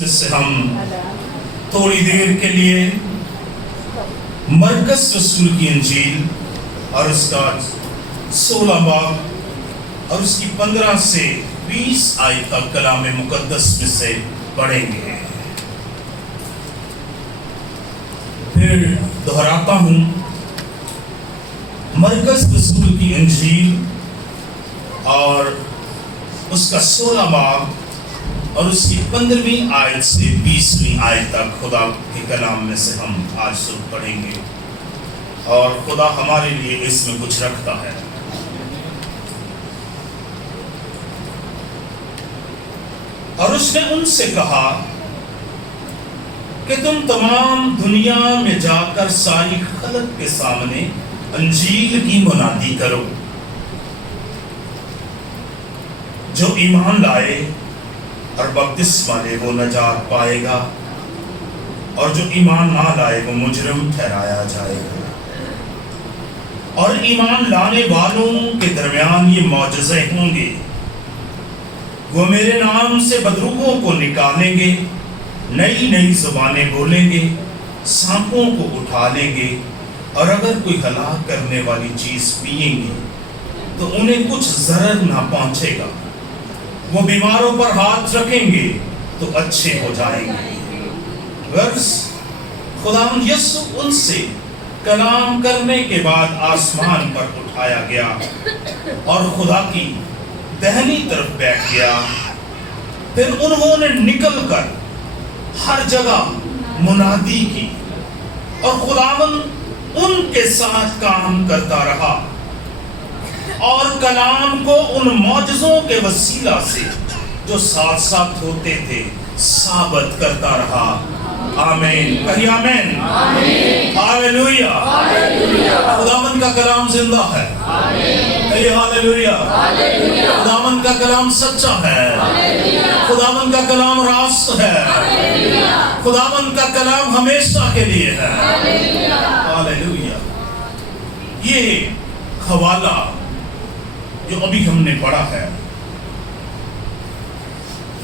اس سے ہم تھوڑی دیر کے لیے مرکز رسول کی انجیل اور اس کا 16 باب اور اس کی 15 سے 20 آیت تک کلام مقدس میں سے پڑھیں گے۔ پھر دہراتا ہوں، مرکز رسول کی انجیل اور اس کا 16 باب اور اس کی 15ویں آیت سے 20ویں آیت تک خدا کے کلام میں سے ہم آج صبح پڑھیں گے، اور خدا ہمارے لیے اس میں کچھ رکھتا ہے۔ اور اس نے ان سے کہا کہ تم تمام دنیا میں جا کر ساری خلق کے سامنے انجیل کی منادی کرو۔ جو ایمان لائے اور بپتسمہ لے وہ نجات پائے گا، اور جو ایمان نہ لائے وہ مجرم ٹھہرایا جائے گا۔ اور ایمان لانے والوں کے درمیان یہ معجزے ہوں گے، وہ میرے نام سے بدروحوں کو نکالیں گے، نئی نئی زبانیں بولیں گے، سانپوں کو اٹھا لیں گے، اور اگر کوئی ہلاک کرنے والی چیز پئیں گے تو انہیں کچھ ضرر نہ پہنچے گا۔ وہ بیماروں پر ہاتھ رکھیں گے تو اچھے ہو جائیں گے۔ غرض خداوند یسوع ان سے کلام کرنے کے بعد آسمان پر اٹھایا گیا اور خدا کی دہنی طرف بیٹھ گیا۔ پھر انہوں نے نکل کر ہر جگہ منادی کی، اور خداوند ان کے ساتھ کام کرتا رہا اور کلام کو ان معجزوں کے وسیلہ سے جو ساتھ ساتھ ہوتے تھے ثابت کرتا رہا۔ آمین، کہیے آمین، ہاللویا۔ خداوند کا کلام زندہ ہے، کہیے ہاللویا۔ خداوند کا کلام سچا ہے، خداوند کا کلام راست ہے، خداوند کا کلام ہمیشہ کے لیے ہے۔ ہاللویا۔ یہ حوالہ جو ابھی ہم نے پڑھا ہے،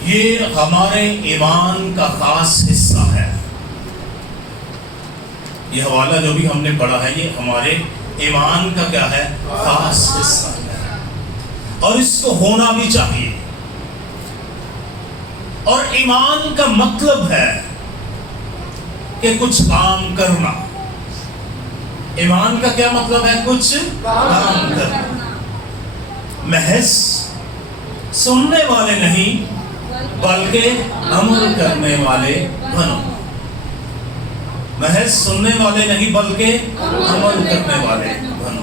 یہ ہمارے ایمان کا خاص حصہ ہے۔ یہ حوالہ جو بھی ہم نے پڑھا ہے یہ ہمارے ایمان کا کیا ہے؟ خاص حصہ ہے، اور اس کو ہونا بھی چاہیے۔ اور ایمان کا مطلب ہے کہ کچھ کام کرنا۔ ایمان کا کیا مطلب ہے؟ کچھ کام کرنا۔ محض سننے والے نہیں بلکہ عمل کرنے والے بنو۔ محض سننے والے نہیں بلکہ عمل کرنے والے بنو۔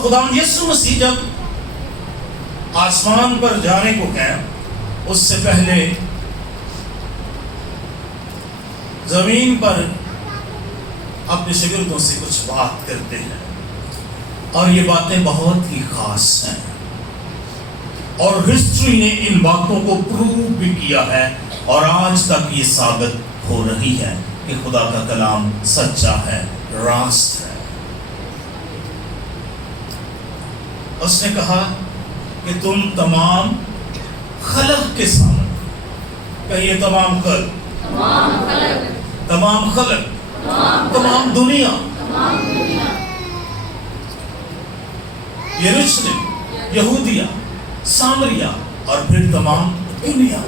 خداوند یسوع مسیح جب آسمان پر جانے کو ہیں، اس سے پہلے زمین پر اپنے شاگردوں سے کچھ بات کرتے ہیں، اور یہ باتیں بہت ہی خاص ہیں، اور ہسٹری نے ان باتوں کو پروو بھی کیا ہے، اور آج تک یہ ثابت ہو رہی ہے کہ خدا کا کلام سچا ہے، راست ہے۔ اس نے کہا کہ تم تمام خلق کے سامنے، کہیے تمام خلق، تمام خلق، تمام دنیا، یروشلم، یہودیہ، سامریہ، اور پھر تمام دنیا،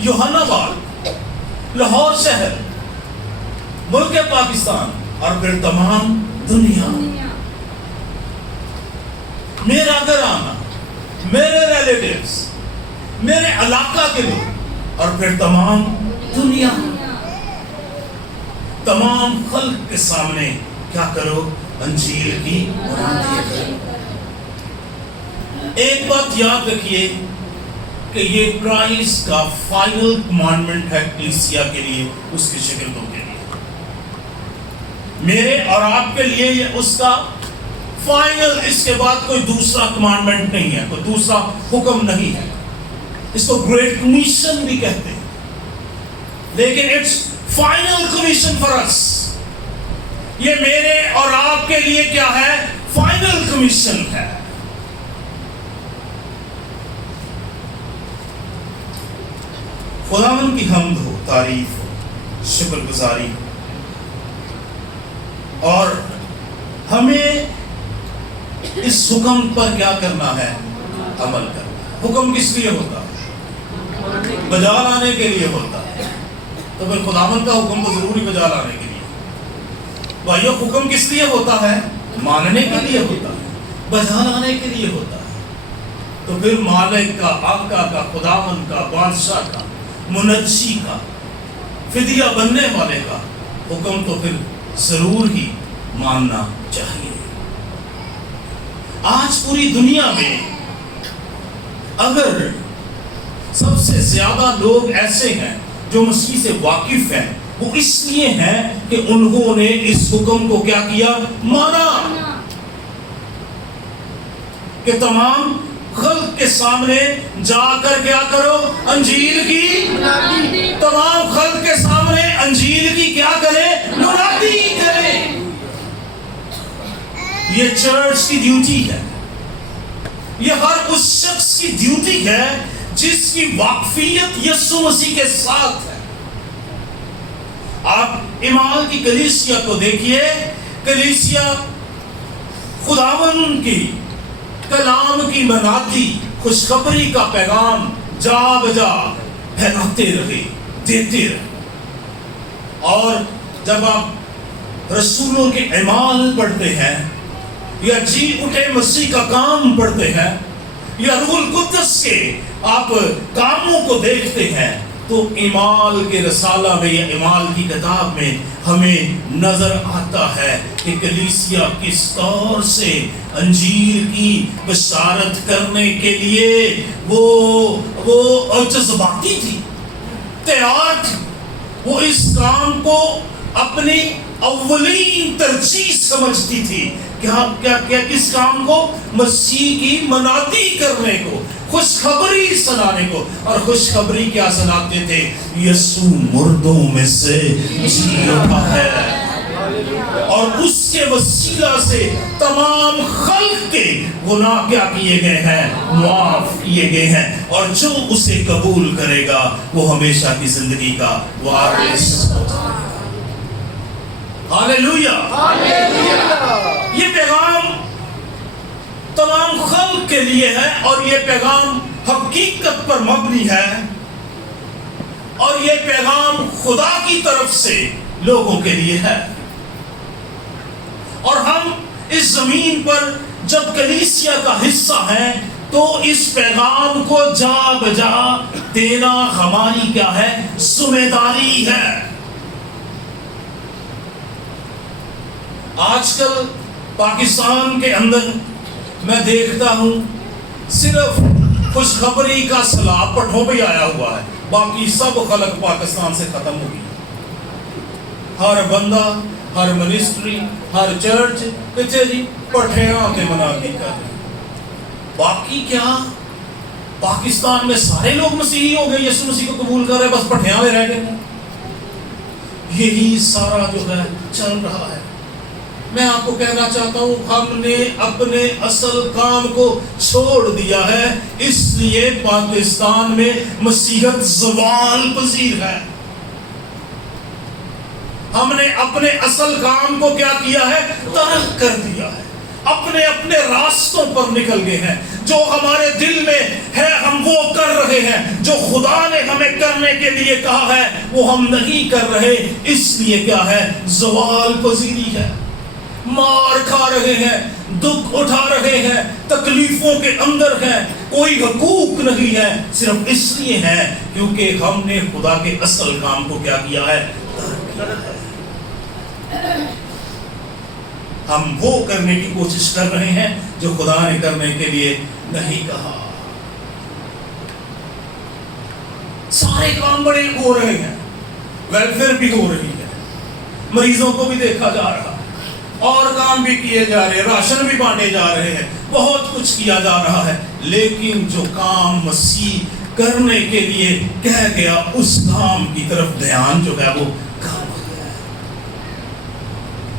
یوحنا باغ، لاہور شہر، ملک پاکستان، اور پھر تمام دنیا۔ میرا گھرانہ، میرے ریلیٹیوز، میرے علاقہ کے لوگ، اور پھر تمام دنیا۔ تمام خلق کے سامنے کیا کرو؟ انجیل کی منادی کرو۔ ایک بات یاد رکھیے کہ یہ کرائسٹ کا فائنل کمانڈمنٹ ہے کلیسیا کے لیے، اس کے شاگردوں کے لیے۔ میرے اور آپ کے لیے یہ اس کا فائنل، اس کے بعد کوئی دوسرا کمانڈمنٹ نہیں ہے، کوئی دوسرا حکم نہیں ہے۔ اس کو گریٹ کمیشن بھی کہتے ہیں، لیکن اٹس فائنل کمیشن فار اس۔ یہ میرے اور آپ کے لیے کیا ہے؟ فائنل کمیشن ہے۔ خداوند کی حمد ہو، تعریف ہو، شکر گزاری ہو، اور ہمیں اس حکم پر کیا کرنا ہے؟ عمل کرنا ہے۔ حکم کس لیے ہوتا ہے؟ بجا لانے کے لیے ہوتا ہے۔ تو پھر خداوند کا حکم تو ضروری بجا لانے کے لیے۔ بھائیو، حکم کس لیے ہوتا ہے؟ ماننے کے لیے ہوتا ہے، بجا لانے کے لیے ہوتا ہے۔ تو پھر مالک کا، آقا کا، خداوند کا، بادشاہ کا، منجی کا، فدیہ بننے والے کا حکم تو پھر ضرور ہی ماننا چاہیے۔ آج پوری دنیا میں اگر سب سے زیادہ لوگ ایسے ہیں جو مسیح سے واقف ہیں، وہ اس لیے ہیں کہ انہوں نے اس حکم کو کیا کیا؟ مانا کہ تمام خلق کے سامنے جا کر کیا کرو؟ انجیل کی، تمام خلق کے سامنے انجیل کی کیا کرے؟ منادی کرے۔ یہ چرچ کی ڈیوٹی ہے، یہ ہر اس شخص کی ڈیوٹی ہے جس کی واقفیت یسوع مسیح کے ساتھ ہے۔ آپ ایمال کی کلیسیا کو دیکھیے، کلیسیا خداوند کی کلام کی منادی، خوشخبری کا پیغام جا بجا پھیلاتے رہے، دیتے رہے۔ اور جب آپ رسولوں کے اعمال پڑھتے ہیں یا جی اٹھے مسیح کا کام پڑھتے ہیں یا روح القدس کے آپ کاموں کو دیکھتے ہیں، تو اعمال کے رسالہ میں یا اعمال کی کتاب میں ہمیں نظر آتا ہے کہ کلیسیا کس طور سے انجیل کی بشارت کرنے کے لیے وہ جذباتی تھی، تیار تھی۔ وہ اس کام کو اپنی اولین ترجیح سمجھتی تھی۔ کیا کس کام کو؟ مسیح کی منادی کرنے کو، خوشخبری سنانے کو۔ اور خوشخبری کیا سناتے تھے؟ یسوع مردوں میں سے جی اٹھا ہے، اور اس کے وسیلہ سے تمام خلق کے گناہ کیا کیے گئے ہیں؟ معاف کیے گئے ہیں، اور جو اسے قبول کرے گا وہ ہمیشہ کی زندگی کا وارث ہوگا۔ ہاللیلویا! یہ پیغام تمام خلق کے لیے ہے، اور یہ پیغام حقیقت پر مبنی ہے، اور یہ پیغام خدا کی طرف سے لوگوں کے لیے ہے۔ اور ہم اس زمین پر جب کلیسیا کا حصہ ہیں تو اس پیغام کو جا بجا دینا ہماری کیا ہے؟ ذمہ داری ہے۔ آج کل پاکستان کے اندر میں دیکھتا ہوں صرف خوشخبری کا سیلاب پٹھوں پہ آیا ہوا ہے، باقی سب خلق پاکستان سے ختم ہو گئی۔ ہر بندہ، ہر منسٹری، ہر چرچ کہتے جی پٹھیاں کے منادی کر رہے۔ باقی کیا پاکستان میں سارے لوگ مسیحی ہو گئے، یسوع مسیح کو قبول کر رہے، بس پٹھیاں میں رہ گئے؟ یہی سارا جو ہے چل رہا ہے۔ میں آپ کو کہنا چاہتا ہوں، ہم نے اپنے اصل کام کو چھوڑ دیا ہے، اس لیے پاکستان میں مسیحیت زوال پذیر ہے۔ ہم نے اپنے اصل کام کو کیا کیا ہے؟ ترک کر دیا ہے، اپنے اپنے راستوں پر نکل گئے ہیں۔ جو ہمارے دل میں ہے ہم وہ کر رہے ہیں، جو خدا نے ہمیں کرنے کے لیے کہا ہے وہ ہم نہیں کر رہے، اس لیے کیا ہے؟ زوال پذیری ہے، مار کھا رہے ہیں، دکھ اٹھا رہے ہیں، تکلیفوں کے اندر ہیں، کوئی حقوق نہیں ہے، صرف اس لیے ہے کیونکہ ہم نے خدا کے اصل کام کو کیا کیا ہے؟ ترک کیا ہے۔ ہم وہ کرنے کی کوشش کر رہے ہیں جو خدا نے کرنے کے لیے نہیں کہا۔ سارے کام بڑے ہو رہے ہیں، ویلفیئر بھی ہو رہی ہے، مریضوں کو بھی دیکھا جا رہا ہے، اور کام بھی کیے جا رہے ہیں، راشن بھی بانٹے جا رہے ہیں، بہت کچھ کیا جا رہا ہے، لیکن جو کام مسیح کرنے کے لیے کہہ گیا اس کام کی طرف دھیان جو ہے وہ کم ہو گیا ہے۔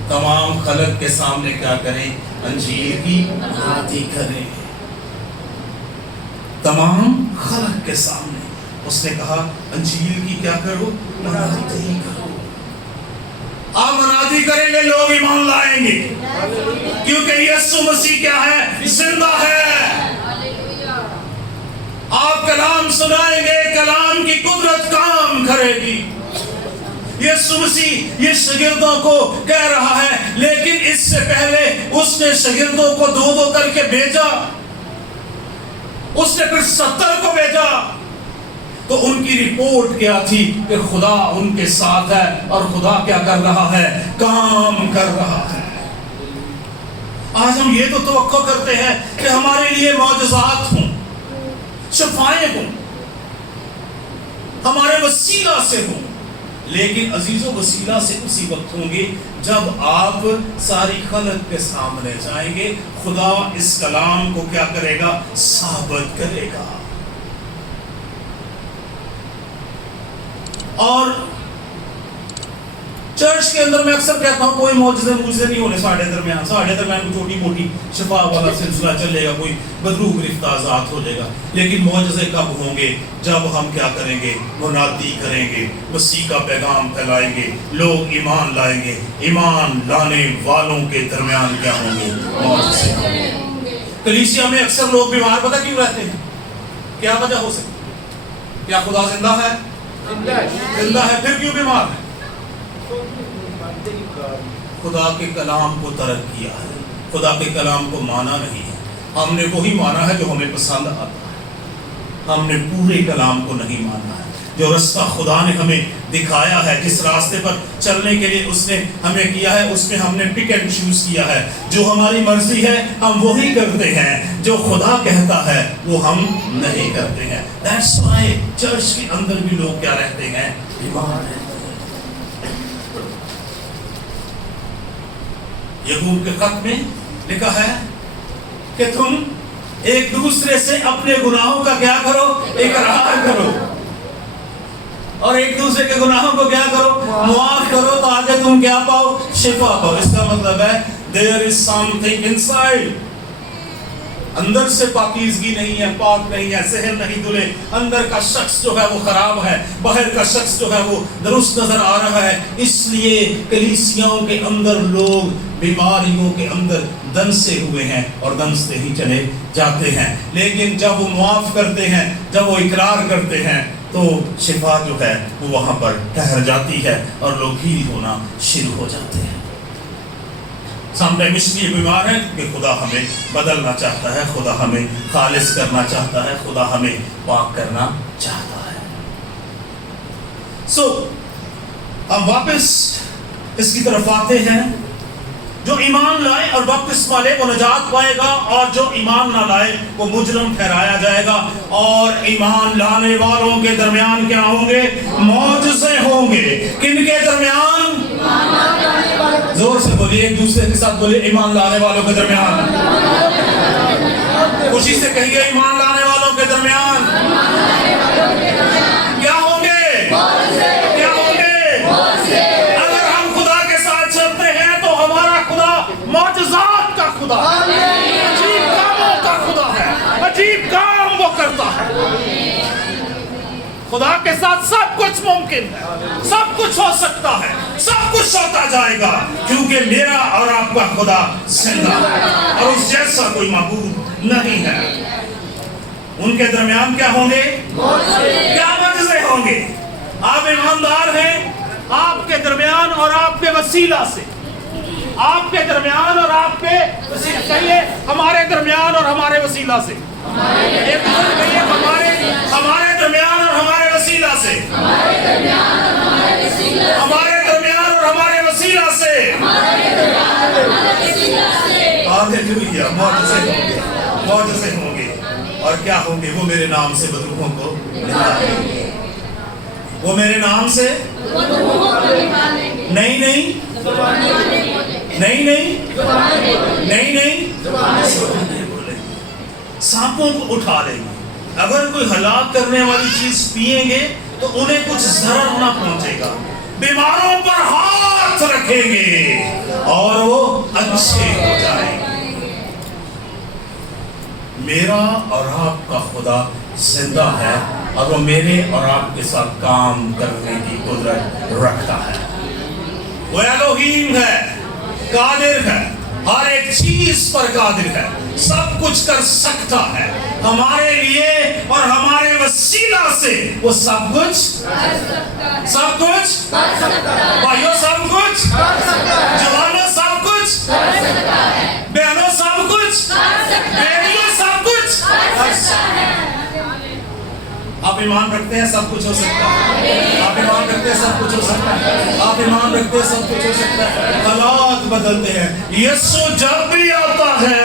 تمام خلق کے سامنے کیا کریں؟ انجیل کی منادی کریں، تمام خلق کے سامنے، اس نے کہا انجیل کی کیا کرو؟ منادی کرو. آپ منادی کریں گے، لوگ ایمان لائیں گے، کیونکہ یسوع مسیح کیا ہے؟ زندہ ہے. آپ کلام سنائیں گے، کلام کی قدرت کام کرے گی. یسوع مسیح یہ شاگردوں کو کہہ رہا ہے، لیکن اس سے پہلے اس نے شاگردوں کو 2 کر کے بھیجا. اس نے پھر 70 کو بھیجا. تو ان کی رپورٹ کیا تھی کہ خدا ان کے ساتھ ہے اور خدا کیا کر رہا ہے؟ کام کر رہا ہے. آج ہم یہ تو توقع کرتے ہیں کہ ہمارے لیے معجزات ہوں، شفائیں ہوں، ہمارے وسیلہ سے ہوں. لیکن عزیزو وسیلہ سے اسی وقت ہوں گے جب آپ ساری خلق کے سامنے جائیں گے. خدا اس کلام کو کیا کرے گا؟ ثابت کرے گا. اور چرچ کے اندر میں اکثر کہتا ہوں کوئی معجزے نہیں ہونے ساڑھے درمیان کوئی چھوٹی موٹی شفا والا سلسلہ چلے گا، کوئی بدروح گرفتہ آزاد ہو جائے گا. لیکن معجزے کب ہوں گے؟ جب ہم کیا کریں گے؟ منادی کریں گے، مسیح کا پیغام پھیلائیں گے، لوگ ایمان لائیں گے. ایمان لانے والوں کے درمیان کیا ہوں گے؟ معجزے. کلیسیا میں اکثر لوگ بیمار پتہ کیوں رہتے ہیں؟ کیا وجہ ہو سکتی؟ کیا خدا زندہ ہے؟ زندہ ہے، پھر کیوں بیمار ہے؟ خدا کے کلام کو ترک کیا ہے، خدا کے کلام کو مانا نہیں ہے. ہم نے وہی مانا ہے جو ہمیں پسند آتا ہے، ہم نے پورے کلام کو نہیں مانا ہے. جو رستہ خدا نے ہمیں دکھایا ہے، جس راستے پر چلنے کے لیے اس نے ہمیں کیا ہے، اس میں ہم نے پک اینڈ چوز کیا ہے. جو ہماری مرضی ہے ہم وہی کرتے ہیں، جو خدا کہتا ہے وہ ہم نہیں کرتے ہیں. That's why چرچ کے اندر بھی لوگ کیا رہتے ہیں؟ بیمار ہیں. یعقوب کے خط میں لکھا ہے کہ تم ایک دوسرے سے اپنے گناہوں کا کیا کرو؟ اقرار کرو، اور ایک دوسرے کے گناہوں کو کیا کرو؟ معاف کرو، تاکہ تم کیا پاؤ؟ شفا پاؤ. اس کا مطلب ہے there is something inside. اندر سے پاکیزگی نہیں ہے، پاک نہیں ہے، ذہن نہیں دھلے. اندر کا شخص جو ہے وہ خراب ہے، باہر کا شخص جو ہے وہ درست نظر آ رہا ہے. اس لیے کلیسیاؤں کے اندر لوگ بیماریوں کے اندر دنسے ہوئے ہیں اور دنستے ہی چلے جاتے ہیں. لیکن جب وہ معاف کرتے ہیں، جب وہ اقرار کرتے ہیں، تو شفا جو ہے وہ وہاں پر ٹھہر جاتی ہے اور لوگ ہیل ہونا شروع ہو جاتے ہیں. سامنے اس لیے بیمار ہے کہ خدا ہمیں بدلنا چاہتا ہے، خدا ہمیں خالص کرنا چاہتا ہے، خدا ہمیں پاک کرنا چاہتا ہے. ہم واپس اس کی طرف آتے ہیں. جو ایمان لائے اور بپتسمہ لے وہ نجات پائے گا، اور جو ایمان نہ لائے وہ مجرم ٹھہرایا جائے گا. اور ایمان لانے والوں کے درمیان کیا ہوں گے؟ معجزے ہوں گے. کن کے درمیان؟ زور سے بولیے، ایک دوسرے کے ساتھ بولیے، ایمان لانے والوں کے درمیان. خوشی سے کہیے، ایمان لانے والوں کے درمیان کیا ہوں گے؟ کیا ہوں گے؟ اگر ہم خدا کے ساتھ چلتے ہیں تو ہمارا خدا معجزات کا خدا ہے، عجیب کاموں کا خدا ہے، عجیب کام وہ کرتا ہے. خدا کے ساتھ سب کچھ ممکن ہے، سب کچھ ہو سکتا ہے، سب کچھ ہوتا جائے گا، کیونکہ میرا اور آپ کا خدا زندہ ہے اور اس جیسا کوئی معبود نہیں ہے. ان کے درمیان کیا ہوں گے؟ کیا معجزے ہوں گے؟ آپ ایماندار ہیں، آپ کے درمیان اور آپ کے وسیلہ سے، آپ کے درمیان اور آپ کے وسیلہ، کہیے ہمارے درمیان اور ہمارے وسیلہ سے. ایک دوسرے کہیے ہمارے درمیان اور ہمارے وسیلہ سے، ہمارے درمیان اور ہمارے وسیلہ سے. ہاللیلویا. معجزے ہوں گے. اور کیا ہوں گے؟ وہ میرے نام سے بدروحوں کو نکالیں گے. وہ میرے نام سے نہیں سانپوں کو اٹھا لیں گے. اگر کوئی ہلاک کرنے والی چیز پیئیں گے تو انہیں کچھ ضرر نہ پہنچے گا. بیماروں پر ہاتھ رکھیں گے اور وہ اچھے ہو جائیں گے. میرا اور آپ کا خدا زندہ ہے اور وہ میرے اور آپ کے ساتھ کام کرنے کی قدرت رکھتا ہے. وہ الوہیم ہے، قادر ہے، ہر ایک چیز پر قادر ہے، سب کچھ کر سکتا ہے ہمارے لیے اور ہمارے وسیلہ سے. وہ سب کچھ بھائیوں، سب کچھ جوانوں، سب کچھ بہنوں، سب کچھ بیٹیوں، سب کچھ. آپ ایمان رکھتے ہیں سب کچھ ہو سکتا ہے؟ آپ ایمان رکھتے ہیں سب کچھ ہو سکتا ہے؟ آپ ایمان رکھتے ہیں سب کچھ ہو سکتا ہے؟ حالات بدلتے ہیں، یسوع جب بھی آتا ہے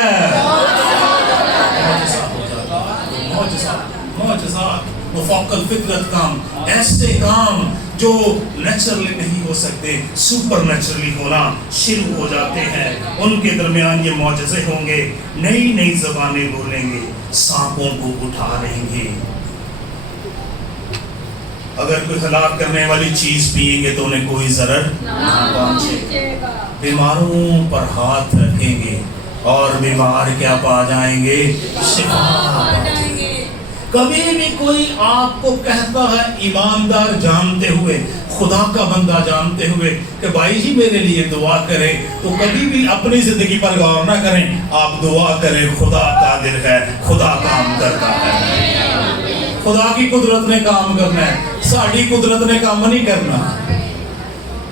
معجزات، وفاق الفطرت کام، ایسے کام جو نیچرلی نہیں ہو سکتے، سپر نیچرلی ہونا شروع ہو جاتے ہیں. ان کے درمیان یہ معجزے ہوں گے، نئی نئی زبانیں بولیں گے، سانپوں کو اٹھا لیں گے. اگر کوئی ہلاک کرنے والی چیز پئیں گے تو انہیں کوئی ضرر نہ پہنچے. بیماروں پر ہاتھ رکھیں گے اور بیمار کیا پا جائیں گے؟ شفا پا جائیں گے. کبھی بھی کوئی آپ کو کہتا ہے ایماندار جانتے ہوئے، خدا کا بندہ جانتے ہوئے کہ بھائی جی میرے لیے دعا کریں، تو کبھی بھی اپنی زندگی پر غور نہ کریں. آپ دعا کریں، خدا قادر ہے، خدا کام کرتا ہے. خدا کی قدرت نے کام کرنا ہے، ساڑھی قدرت نے کام نہیں کرنا.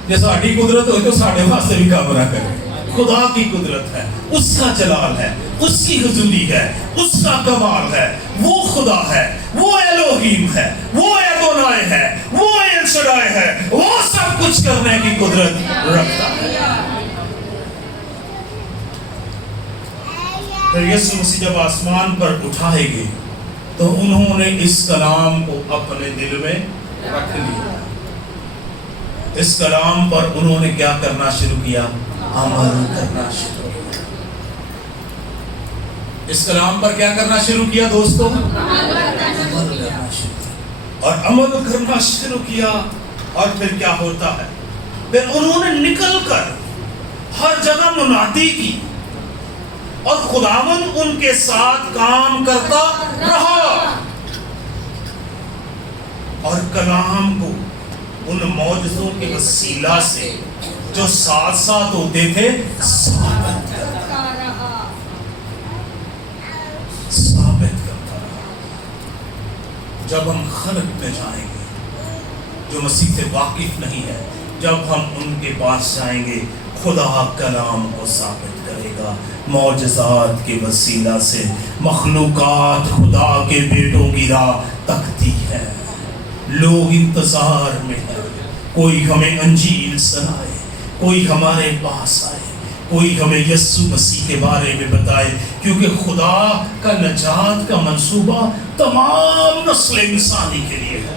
جب ساڑھی قدرت ہوئی تو ساڑھے واسطے بھی کام نہ کرے. خدا کی قدرت ہے، اس کا جلال ہے، اس کی حضوری ہے، اس کا کمال ہے. وہ خدا ہے، وہ الوہیم ہے، وہ ادونائے ہے، وہ ایل شڈائے ہے، وہ سب کچھ کرنے کی قدرت رکھتا ہے. پھر یسوع مسیح جب آسمان پر اٹھائے گئے تو انہوں نے اس کلام کو اپنے دل میں رکھ لیا. اس کلام پر انہوں نے کیا کرنا شروع کیا؟ عمل کرنا شروع کیا. اس کلام پر کیا کرنا شروع کیا دوستو؟ عمل کرنا شروع کیا. اور عمل کرنا شروع کیا. اور پھر کیا ہوتا ہے؟ پھر انہوں نے نکل کر ہر جگہ منادی کی اور خداوند ان کے ساتھ کام کرتا رہا اور کلام کو ان معجزوں کے وسیلہ سے جو ساتھ ساتھ ہوتے تھے ثابت کرتا رہا. جب ہم خلق میں جائیں گے، جو مسیح سے واقف نہیں ہے، جب ہم ان کے پاس جائیں گے، خدا کلام کو ثابت کرے گا. معجزات کے وسیلہ سے مخلوقات خدا کے بیٹوں کی راہ تکتی ہے. لوگ انتظار میں ہیں، کوئی ہمیں انجیل سنائے، کوئی ہمارے پاس آئے، کوئی ہمیں یسوع مسیح کے بارے میں بتائے. کیونکہ خدا کا نجات کا منصوبہ تمام نسل انسانی کے لیے ہے،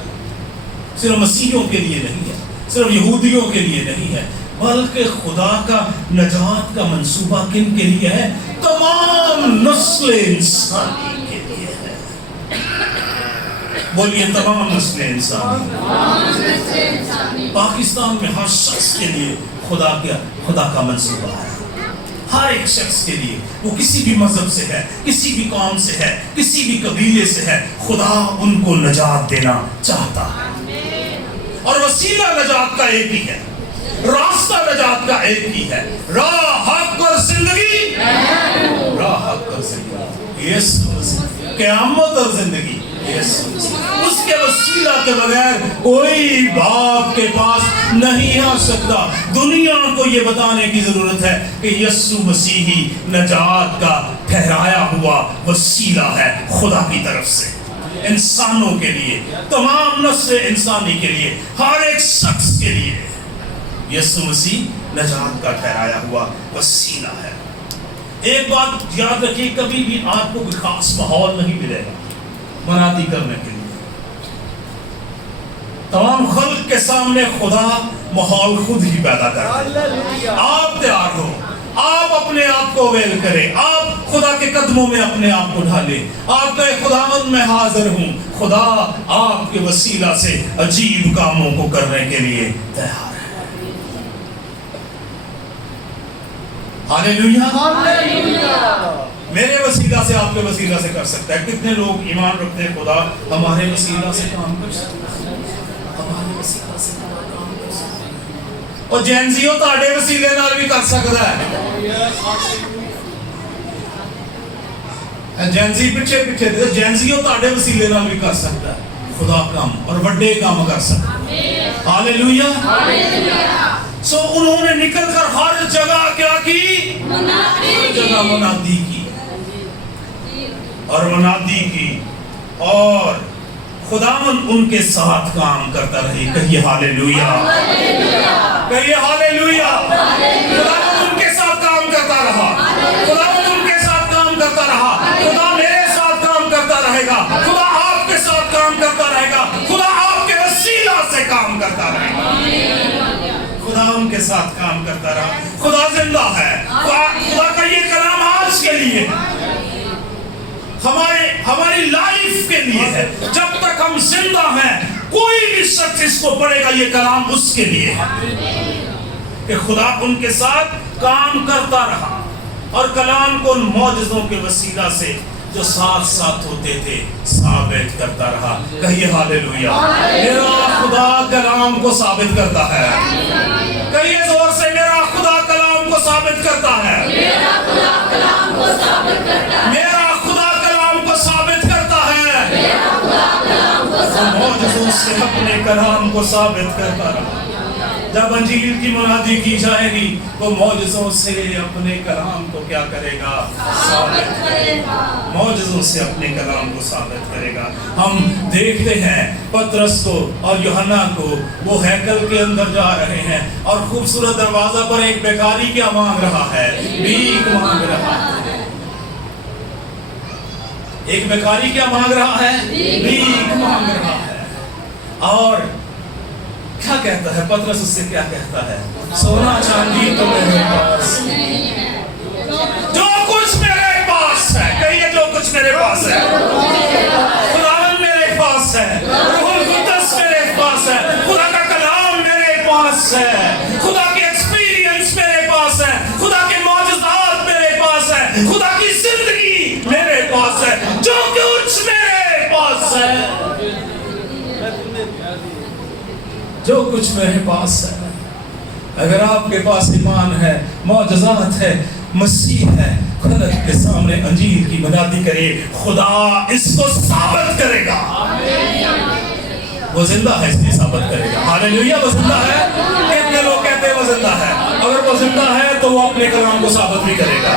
صرف مسیحیوں کے لیے نہیں ہے، صرف یہودیوں کے لیے نہیں ہے، بلکہ خدا کا نجات کا منصوبہ کن کے لیے ہے؟ تمام نسل انسانی کے لیے ہے. بولیے تمام نسل انسانی. پاکستان میں ہر شخص کے لیے خدا کا منصوبہ ہے. ہر ایک شخص کے لیے، وہ کسی بھی مذہب سے ہے، کسی بھی قوم سے ہے، کسی بھی قبیلے سے ہے، خدا ان کو نجات دینا چاہتا ہے. اور وسیلہ نجات کا ایک ہی ہے، راستہ نجات کا ایک ہی ہے. راہ، حق اور زندگی. راہ، حق اور زندگی یسوع مسیح. قیامت اور زندگی یسوع مسیح. اس کے وسیلہ کے بغیر کوئی باپ کے پاس نہیں آ سکتا. دنیا کو یہ بتانے کی ضرورت ہے کہ یسوع مسیح ہی نجات کا ٹھہرایا ہوا وسیلہ ہے خدا کی طرف سے، انسانوں کے لیے، تمام نسل انسانی کے لیے، ہر ایک شخص کے لیے. یسوع مسیح نجات کا ٹھہرایا ہوا وسیلہ ہے. ایک بات یاد رکھیے، کبھی بھی آپ کو کوئی خاص ماحول نہیں ملے گا منادی کرنے کے لیے. تمام خلق کے سامنے خدا ماحول خود ہی پیدا کرے. آپ تیار ہو، آپ اپنے آپ کو اویل کریں، آپ خدا کے قدموں میں اپنے آپ کو ڈھالیں. آپ کہے خداوند میں حاضر ہوں. خدا آپ کے وسیلہ سے عجیب کاموں کو کرنے کے لیے تیار ہے. ہاللیلویہ. میرے وسیلہ سے آپ کے وسیلہ سے کر سکتا ہے. کتنے لوگ ایمان رکھتے ہیں خدا ہمارے وسیلہ سے کام کر سکتا ہے, ہمارے وسیلہ سے کام کر سکتا ہے. اور جینزیو تہاڈے وسیلے نال بھی کر سکتا ہے. جینزی پیچھے پیچھے دے, جینزیو تہاڈے وسیلے نال بھی کر سکتا ہے. خدا کام اور بڑے کام کر سکتا ہے. ہاللیلویا. سو انہوں نے نکل کر ہر جگہ کیا کی؟ ہر جگہ منادی کی اور منادی کی, اور خداوند ان کے ساتھ کام کرتا رہے. کہیے ہاللیلویا, کہیے ہاللیلویا. خداوند ان کے ساتھ کام کرتا رہا, خداوند ان کے ساتھ کام کرتا رہا. خدا میرے ساتھ کام کرتا رہے گا, خدا آپ کے ساتھ کام کرتا رہے گا, خدا آپ کے وسیلہ سے کام کرتا رہے گا. خدا ان کے ساتھ کام کرتا رہا. خدا زندہ ہے. خدا کا یہ کلام آج کے لیے ہماری لائف کے لیے ہے. جب تک ہم زندہ ہیں کوئی بھی شخص اس کو پڑھے گا, یہ کلام اس کے لیے ہے کہ خدا ان کے ساتھ کام کرتا رہا اور کلام کو ان معجزوں کے وسیلہ سے جو ساتھ ساتھ ہوتے تھے ثابت کرتا رہا. کہیے ہاللیلویا. میرا خدا کلام کو ثابت کرتا ہے. کہیے زور سے, میرا خدا کلام کو ثابت کرتا ہے. میرا خدا کلام کو ثابت کرتا ہے. میرا خدا کلام کو ثابت کرتا ہے. میرا خدا کلام کو ثابت کرتا ہے. معجزوں سے اپنے کلام کو ثابت کرتا رہا. جب انجیل کی منادی کی جائے گی تو معجزوں سے اپنے کلام کو کیا کرے گا؟ ثابت کرے گا. معجزوں سے اپنے کلام کو ثابت کرے گا. ہم دیکھتے ہیں پترس کو اور یوحنا کو, وہ ہیکل کے اندر جا رہے ہیں اور خوبصورت دروازہ پر ایک بیکاری کیا مانگ رہا ہے؟ بھیک مانگ رہا ہے. ایک بیکاری کیا مانگ رہا ہے؟ بھیک مانگ رہا ہے. اور کیا کہتا ہے پترس؟ اس سے کیا کہتا ہے؟ سونا چاندی تو میرے پاس نہیں ہے, جو کچھ میرے پاس ہے. کہیے جو کچھ میرے پاس ہے. خداوند میرے پاس ہے, روح القدس میرے پاس ہے, خدا کا کلام میرے پاس ہے, خدا کے ایکسپیرینس میرے پاس ہے, خدا کے معجزات میرے پاس ہے, خدا کی زندگی میرے پاس ہے. جو کچھ میرے پاس ہے, جو کچھ میرے پاس ہے. اگر آپ کے پاس ایمان ہے, معجزات ہے, مسیح ہے, خلق کے سامنے انجیل کی منادی کرے, خدا اس کو ثابت کرے گا. وہ زندہ ہے, اس لیے ثابت کرے گا. ہاللیلویا. وہ زندہ ہے. کتنے لوگ کہتے ہیں وہ زندہ ہے؟ اگر وہ زندہ ہے تو وہ اپنے کلام کو ثابت بھی کرے گا,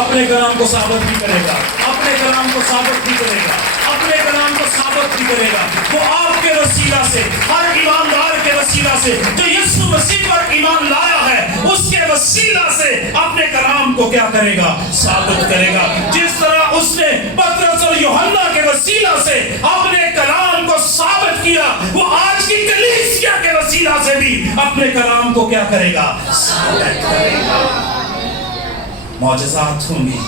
اپنے کلام کو ثابت بھی کرے گا, اپنے کلام کو ثابت بھی کرے گا, اپنے کلام کو ثابت بھی کرے گا. وہ آپ کے وسیلہ سے, ہر ایماندار کے وسیلہ سے جو یسوع مسیح پر ایمان لایا ہے, اس کے وسیلہ سے اپنے کلام کو کیا کرے گا؟ ثابت کرے گا. جس طرح اس نے پترس اور یوحنا کے وسیلہ سے اپنے کلام کو ثابت کیا, وہ آج کی کلیسیا کے وسیلہ سے بھی اپنے کلام کو کیا کرے گا؟ ثابت کرے گا. معجزات ہوں گی,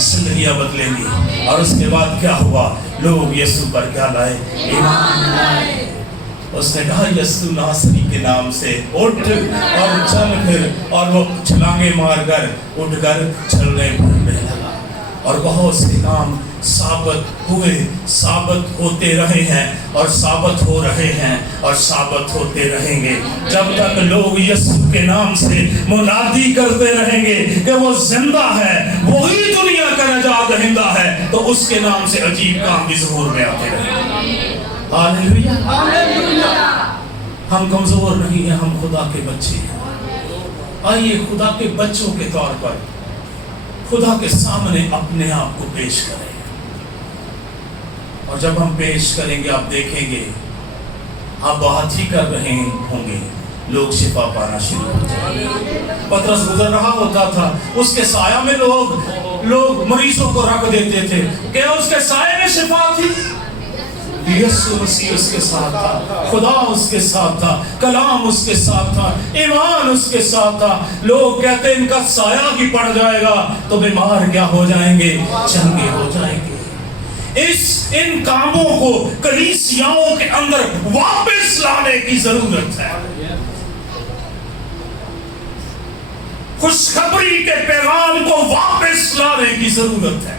زندگیاں بدلیں گی. اور اس کے بعد کیا ہوا؟ لوگ یسوع پر کیا لائے؟ ایمان لائے. اس نے کہا یسوع ناصری کے نام سے اٹھ اور چل پھر, اور وہ چھلانگے مار کر اٹھ کر چلنے پھرنے لگا. اور بہت سے کام ثابت ہوئے, ثابت ہوتے رہے ہیں, اور ثابت ہو رہے ہیں, اور ثابت ہوتے رہیں گے جب تک لوگ یسوع کے نام سے منادی کرتے رہیں گے کہ وہ زندہ ہے, وہی دنیا کا نجات دہندہ ہے, تو اس کے نام سے عجیب کام بھی ظہور میں آتے رہیں گے. ہاللیلویا. ہم کمزور نہیں ہیں, ہم خدا کے بچے ہیں. آئیے خدا کے بچوں کے طور پر خدا کے سامنے اپنے آپ کو پیش کریں, اور جب ہم پیش کریں گے آپ دیکھیں گے آپ بات ہی کر رہے ہوں گے, لوگ شفا پانا شروع ہو جائیں گے. پترس گزر رہا ہوتا تھا, اس کے سایہ میں لوگ مریضوں کو رکھ دیتے تھے. کیا اس کے سایہ میں شفا تھی؟ یسوع مسیح اس کے ساتھ تھا, خدا اس کے ساتھ تھا, کلام اس کے ساتھ تھا, ایمان اس کے ساتھ تھا. لوگ کہتے ہیں ان کا سایہ ہی پڑ جائے گا تو بیمار کیا ہو جائیں گے؟ چنگے ہو جائیں گے. ان کاموں کو کلیسیاؤں کے اندر واپس لانے کی ضرورت ہے. خوشخبری کے پیغام کو واپس لانے کی ضرورت ہے.